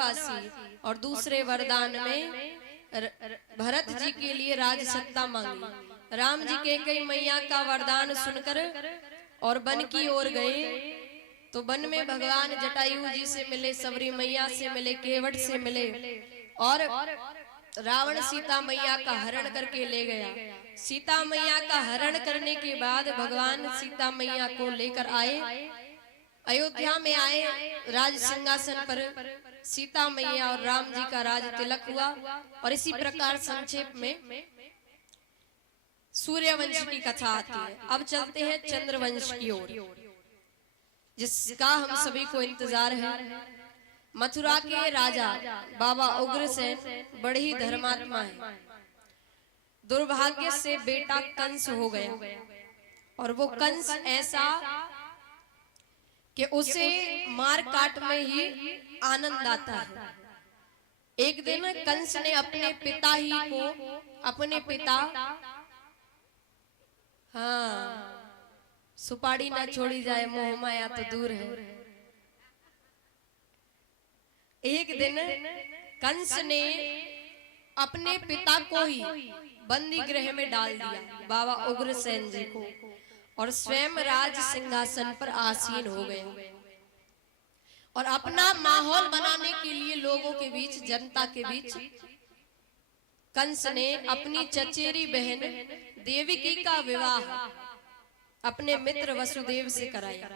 वनवासी और दूसरे वरदान में भरत जी के लिए राज सत्ता मांगी। राम जी कैकेयी मैया का वरदान सुनकर और वन की ओर गए तो वन में भगवान जटायु जी से मिले, सबरी मैया से मिले, केवट से मिले और रावण सीता मैया का हरण करके ले गया। सीता मैया का हरण करने के बाद भगवान सीता मैया को लेकर आए, अयोध्या में आए, राज सिंहासन पर सीता मैया और राम जी का राज तिलक हुआ। और इसी प्रकार संक्षेप में सूर्यवंश की कथा आती है। अब चलते हैं चंद्रवंश की ओर, जिसका हम सभी को इंतजार है। मथुरा के राजा बाबा उग्रसेन बड़े ही धर्मात्मा है। दुर्भाग्य से बेटा कंस हो गया और वो कंस ऐसा कि उसे मार काट में ही आनंद आता है। एक दिन कंस ने अपने पिता ही को, अपने पिता, हाँ सुपारी ना छोड़ी जाए मोह माया तो दूर है। एक दिन कंस ने अपने पिता को ही बंदी गृह में डाल दिया, बाबा उग्रसेन जी को, और स्वयं राज सिंहासन पर आसीन हो गए। और अपना माहौल बनाने के लिए लोगों के बीच, जनता के बीच, कंस ने अपनी चचेरी बहन देवकी का विवाह अपने मित्र वसुदेव से कराया।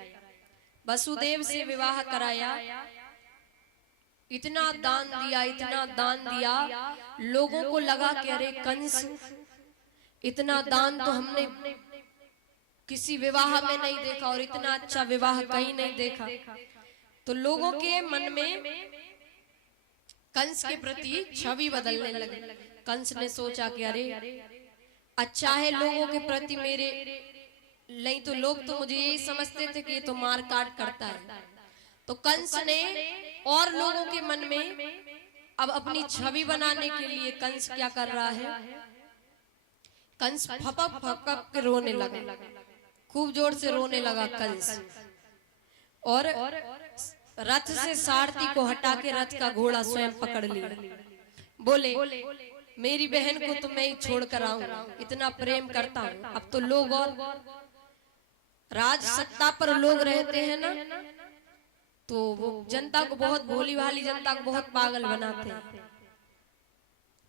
वसुदेव से विवाह कराया, इतना दान दिया, इतना दान दिया, लोगों को लगा कि अरे कंस, इतना दान तो हमने किसी विवाह में नहीं देखा और इतना अच्छा विवाह कहीं नहीं देखा। तो लोगों के मन में कंस के प्रति छवि बदलने लगी। कंस ने सोचा कि अरे अच्छा है लोगों के प्रति मेरे, नहीं तो लोग तो मुझे यही समझते थे कि ये तो मार काट करता है। तो कंस ने और लोगों के मन में अब अपनी छवि बनाने के लिए कंस क्या कर रहा है, कंस फपक फपक के रोने लगा, खूब जोर से रोने लगा कंस। और रथ से सारथी को हटा के रथ का घोड़ा स्वयं पकड़ लिया। बोले मेरी बहन को तो मैं ही छोड़ कर आऊंगा, इतना प्रेम करता हूं। अब तो लोग और राज सत्ता पर लोग रहते हैं ना, तो वो जनता को बहुत, भोली भाली जनता को बहुत पागल बनाते हैं।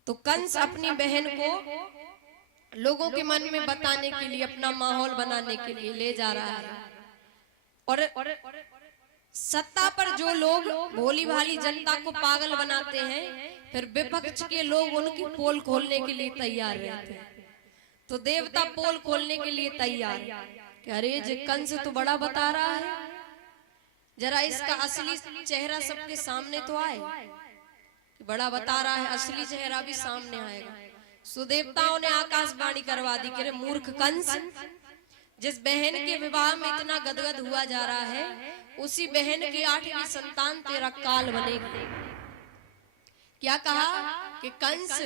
तो कंस अपनी बहन को लोगों के मन में बताने के लिए, अपना माहौल बनाने के लिए ले जा रहा है। और सत्ता पर जो लोग भोली भाली जनता को पागल बनाते हैं, फिर विपक्ष के लोग उनकी पोल खोलने के लिए तैयार रहते हैं। तो देवता पोल खोलने के लिए तैयार कि अरे जे कंस तो बड़ा बता रहा है, जरा इसका असली चेहरा सबके सामने तो आए। बड़ा बता रहा है, असली चेहरा भी सामने आएगा। सुदेवताओं ने आकाशवाणी करवा दी कि मूर्ख कंस, जिस बहन के विवाह में इतना गदगद हुआ जा रहा है, उसी बहन की 8वीं संतान तेरा काल बनेगी। क्या कहा कि कंस,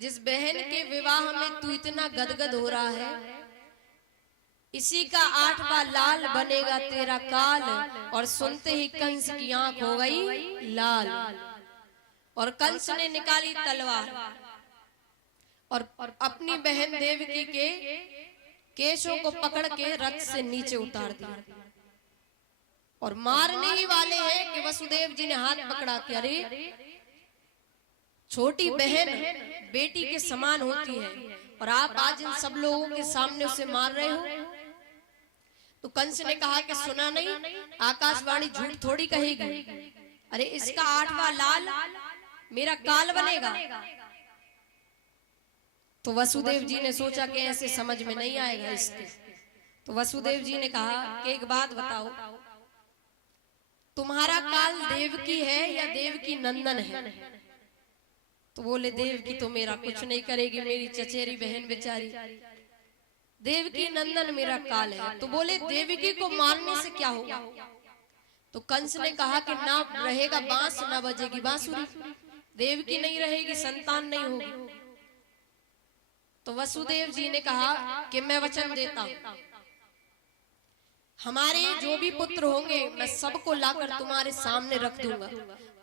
जिस बहन के विवाह में तू इतना गदगद हो रहा है, इसी का 8वां लाल बनेगा तेरा काल। और सुनते ही कंस की आंख हो गई लाल, और कंस ने निकाली तलवार और अपनी बहन देवकी के केशों को पकड़ के रथ से नीचे उतार दिया। और मारने ही वाले हैं कि वसुदेव जी ने हाथ पकड़ा कि अरे छोटी बहन बेटी के समान होती है और आप आज इन सब लोगों के सामने उसे मार रहे हो। तो कंस ने कहा कि सुना नहीं, आकाशवाणी झूठ थोड़ी कहेगी। अरे इसका 8वां लाल मेरा काल बनेगा। तो वसुदेव जी ने सोचा कि ऐसे समझ में नहीं आएगा इसके। तो वसुदेव जी ने कहा कि एक बात बताओ, तुम्हारा काल देवकी है या देवकी नंदन है? तो बोले देवकी तो मेरा कुछ नहीं करेगी, मेरी चचेरी बहन बेचारी, देवकी नंदन मेरा काल है। तो बोले देवकी को मारने से क्या होगा? तो कंस ने कहा कि ना रहेगा बांस, ना बजेगी बांसुरी, देवकी नहीं रहेगी, संतान नहीं होगी। तो वसुदेव जी ने कहा कि मैं वचन देता हूं हमारे जो भी पुत्र होंगे मैं सबको लाकर तुम्हारे सामने रख दूंगा,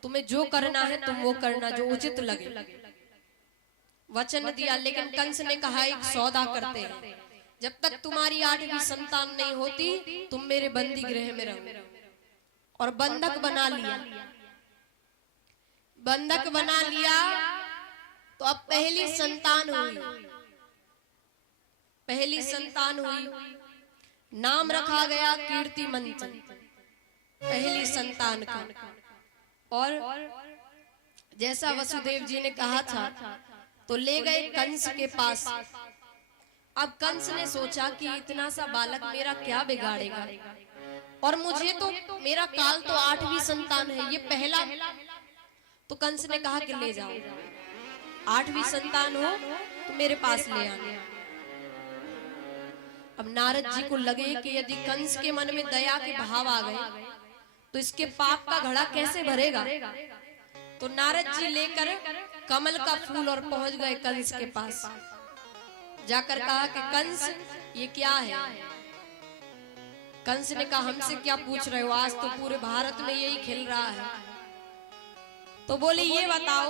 तुम्हें जो करना है तुम वो करना, जो उचित लगे। वचन दिया, लेकिन कंस ने कहा एक सौदा करते हैं, जब तक तुम्हारी 8वीं संतान नहीं होती तुम मेरे बंदी गृह में रहो। और बंधक बना लिया, बंधक बना लिया। तो अब पहली संतान हुई, पहली संतान हुई, नाम रखा गया कीर्तिमंत, पहली संतान का। और जैसा वसुदेव जी ने कहा था तो ले गए कंस के पास। अब कंस ने सोचा कि इतना सा बालक मेरा क्या बिगाड़ेगा, और मुझे तो मेरा काल तो 8वीं संतान है, ये पहला। तो कंस ने कहा कि ले जाओ, 8वीं संतान हो तो मेरे पास ले आना। अब नारद जी को लगे कि यदि कंस के मन में दया के भाव आ गए तो इसके पाप का घड़ा कैसे भरेगा। तो नारद जी लेकर कमल का फूल और पहुंच गए कंस के पास। जाकर कहा कि कंस ये क्या है। कंस ने कहा हमसे क्या पूछ रहे हो, आज तो पूरे भारत में यही खिल रहा है। तो बोले ये बताओ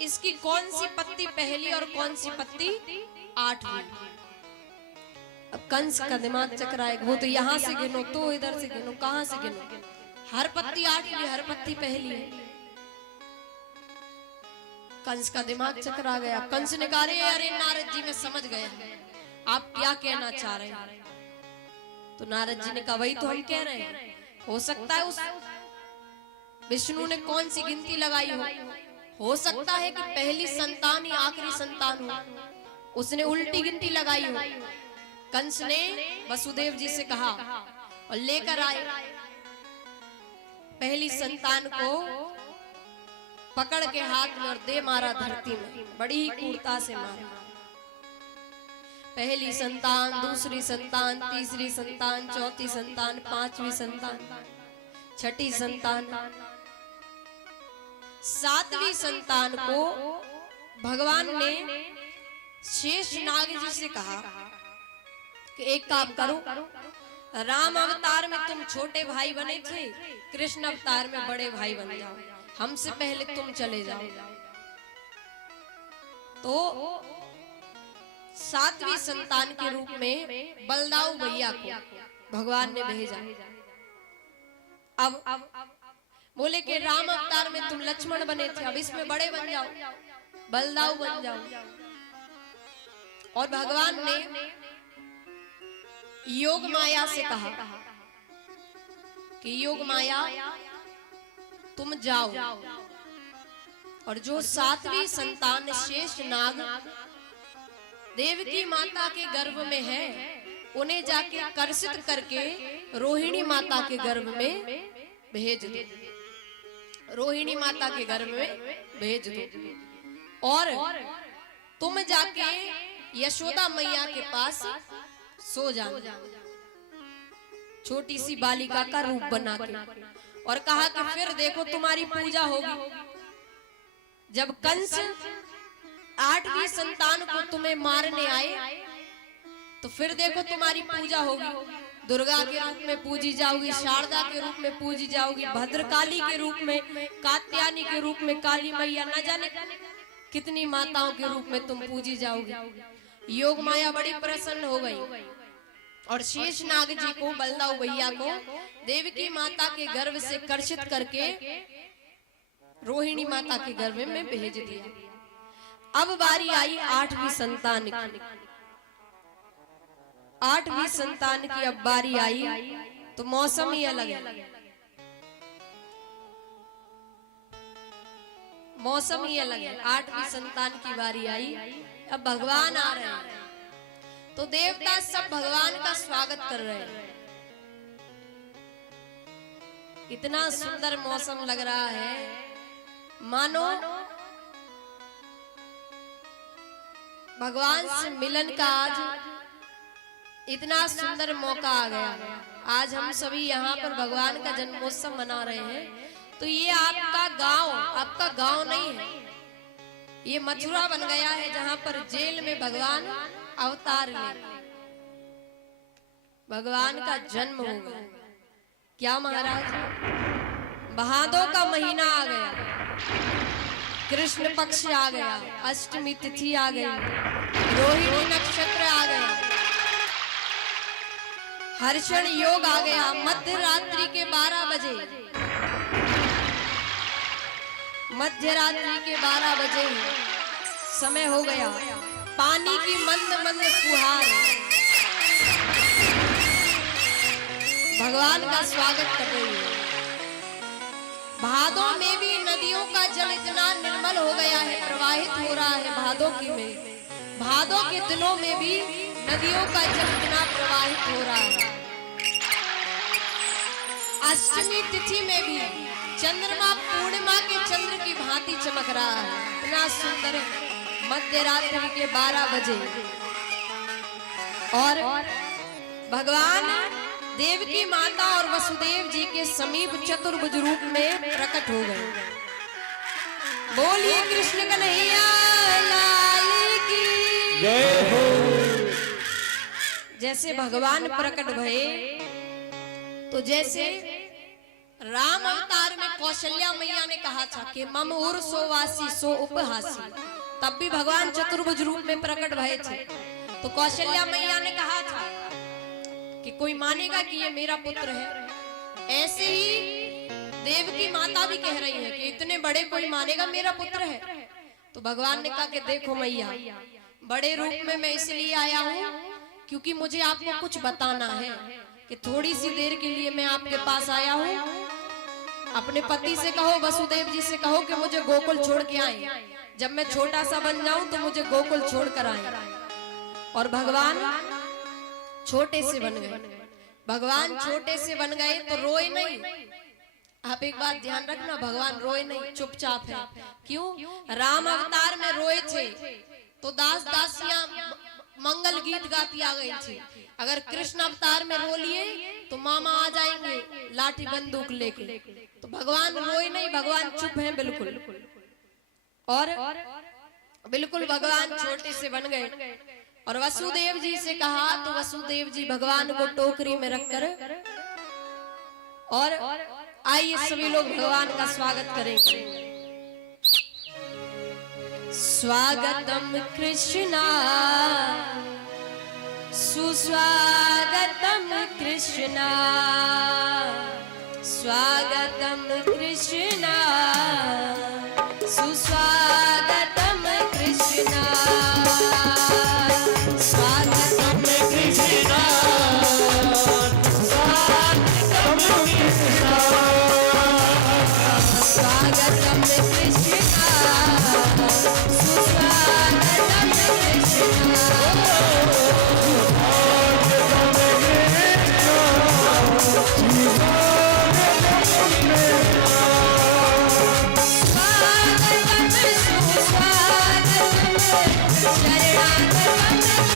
इसकी कौन सी पत्ती पहली और कौन सी पत्ती 8वीं। अब कंस का दिमाग चकराए, वो तो यहाँ से गिनो तो इधर से गिनो, कहां से गिनो, हर पत्ती 8वीं हर पत्ती पहली है। कंस का दिमाग चकरा गया। कंस ने कहा अरे नारद जी मैं समझ गया आप क्या कहना चाह रहे हैं। तो नारद जी ने कहा वही तो हम कह रहे हैं, हो सकता है उस विष्णु ने कौन सी गिनती लगाई हो सकता है कि पहली संतान ही आखिरी संतान हो, उसने उल्टी गिनती लगाई हो। कंस ने वसुदेव जी से कहा और लेकर आए पहली संतान को, पकड़ के हाथ में और दे मारा धरती में, बड़ी ही क्रूरता से मारा। पहली संतान, दूसरी संतान, तीसरी संतान, चौथी संतान, 5वीं संतान, 6ठी संतान, 7वीं संतान को भगवान ने शेष नाग जी से कहा कि एक काम करो, राम अवतार में तुम छोटे भाई बने थे, कृष्ण अवतार में बड़े भाई बन जाओ, हमसे पहले तुम चले जाओ। तो 7वीं संतान के रूप में बलदाऊ भैया को भगवान ने भेजा। अब बोले कि राम अवतार में तुम लक्ष्मण बने थे, अब इसमें बड़े बन जाओ, बलदाऊ बन जाओ। और भगवान ने योग माया से कहा कि योग माया तुम जाओ और जो 7वीं संतान शेष नाग देवकी माता के गर्भ में है उन्हें जाके कर्षित करके रोहिणी माता के गर्भ में भेज दो, रोहिणी माता के गर्भ में भेज दो। और तुम जाके यशोदा मैया के पास सो जाना, छोटी सी बालिका का रूप बना के। और कहा कि फिर देखो तुम्हारी पूजा होगी। जब कंस 8वीं संतान को तुम्हें मारने आए तो फिर देखो तुम्हारी पूजा होगी, दुर्गा के रूप में पूजी जाओगी, शारदा के रूप में पूजी जाओगी, भद्रकाली के रूप में, कात्यायनी के रूप में, काली मैया, न जाने कितनी माताओं के रूप में तुम पूजी जाओगी। योग माया बड़ी प्रसन्न हो गई और शेष नाग जी को, बलदाऊ भैया को देवकी माता के गर्भ से कर्षित करके रोहिणी माता के गर्भ में भेज दिया। अब बारी आई 8वीं संतान की। 8वीं संतान की अब बारी आई तो मौसम ही अलग है, मौसम ही अलग है। 8वीं संतान की बारी आई, अब भगवान आ रहे हैं तो देवता सब भगवान का स्वागत कर रहे हैं। इतना सुंदर मौसम लग रहा है मानो भगवान से मिलन का आज इतना सुंदर मौका आ गया। आज हम सभी यहाँ पर भगवान का जन्मोत्सव मना रहे हैं। तो ये आपका गांव नहीं है, ये मथुरा बन गया है जहाँ पर जेल में भगवान अवतार ले। भगवान का जन्म हो गया। क्या महाराज, भादों का महीना आ गया, कृष्ण पक्ष आ गया, अष्टमी तिथि आ गई, रोहिणी नक्षत्र आ गया, हर्षण योग आ गया, मध्य रात्रि के 12 बजे, मध्य रात्रि के 12 बजे समय हो गया। पानी की मंद मंद फुहार भगवान का स्वागत कर रही है। भादों में भी नदियों का जल इतना निर्मल हो गया है, प्रवाहित हो रहा है। भादों के दिनों में भी नदियों का जल इतना प्रवाहित हो रहा है। अष्टमी तिथि में भी चंद्रमा पूर्णिमा के चंद्र की भांति चमक रहा है, इतना सुंदर। मध्य रात्रि के 12 बजे और भगवान देवकी माता और वसुदेव जी के समीप चतुर्भुज रूप में प्रकट हो गए। बोलिए कृष्ण कन्हैया लाल की जय हो। जैसे भगवान प्रकट भये तो जैसे राम अवतार में कौशल्या मैया ने कहा था कि मम उर सोवासी सो उपहासी, तब भी भगवान चतुर्भुज रूप में प्रकट भये थे। तो कौशल्या मैया ने कहा था कि कोई मानेगा कि ये मेरा पुत्र है। ऐसे ही देवकी माता भी कह रही है कि इतने बड़े कोई मानेगा मेरा पुत्र है। तो भगवान ने कहा कि देखो मैया, बड़े रूप में मैं इसलिए आया हूँ क्योंकि मुझे आपको कुछ बताना है कि थोड़ी सी देर के लिए मैं आपके पास आया हूँ। अपने पति से कहो, वसुदेव जी से कहो कि मुझे गोकुल छोड़ के आए। जब मैं छोटा सा बन जाऊं तो मुझे गोकुल छोड़ कर आए। और भगवान छोटे से बन गए। भगवान छोटे से बन गए तो रोए नहीं। आप एक बात ध्यान रखना, भगवान रोए नहीं, चुपचाप है। क्यों? राम अवतार में रोए थे तो दास दासियां मंगल गीत गाती आ गई थी। अगर कृष्ण अवतार में रो लिए तो मामा आ जाएंगे लाठी बंदूक लेके। तो भगवान रोए नहीं, भगवान चुप हैं बिल्कुल। और बिल्कुल भगवान छोटे से बन गए। और वसुदेव जी से कहा तो वसुदेव जी भगवान को टोकरी में रखकर, और आइए सभी लोग भगवान का स्वागत करेंगे। स्वागतम कृष्णा सुस्वागतम कृष्णा, स्वागतम कृष्णा सुस्वागतम